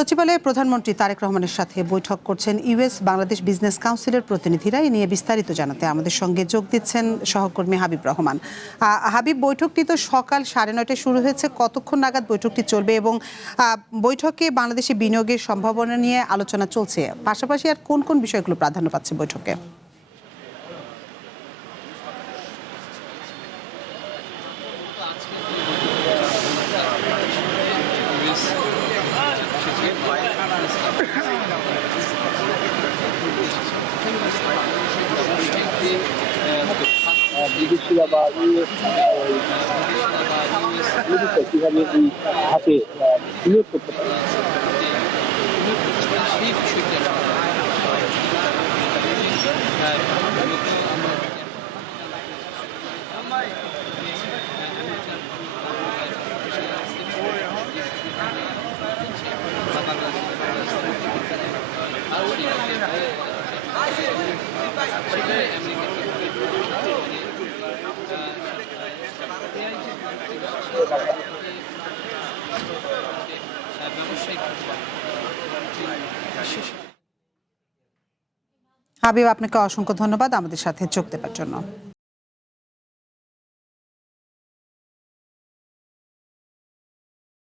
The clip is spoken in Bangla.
সচিবালয়ে প্রধানমন্ত্রী তারেক রহমানের সাথে বৈঠক করছেন ইউএস বাংলাদেশ বিজনেস কাউন্সিলের প্রতিনিধিরা। এ নিয়ে বিস্তারিত জানাতে আমাদের সঙ্গে যোগ দিচ্ছেন সহকর্মী হাবিব রহমান। হাবিব, বৈঠকটি তো সকাল 9:30টায় শুরু হয়েছে। কতক্ষণ নাগাদ বৈঠকটি চলবে এবং বৈঠকে বাংলাদেশে বিনিয়োগের সম্ভাবনা নিয়ে আলোচনা চলছে, পাশাপাশি আর কোন কোন বিষয়গুলো প্রাধান্য পাচ্ছে বৈঠকে? বিদেশিরা বা কিভাবে এই হাতে বিনিয়োগ করতে পারে। হাবিব, আপনাকে অসংখ্য ধন্যবাদ আমাদের সাথে যোগ দেওয়ার জন্য।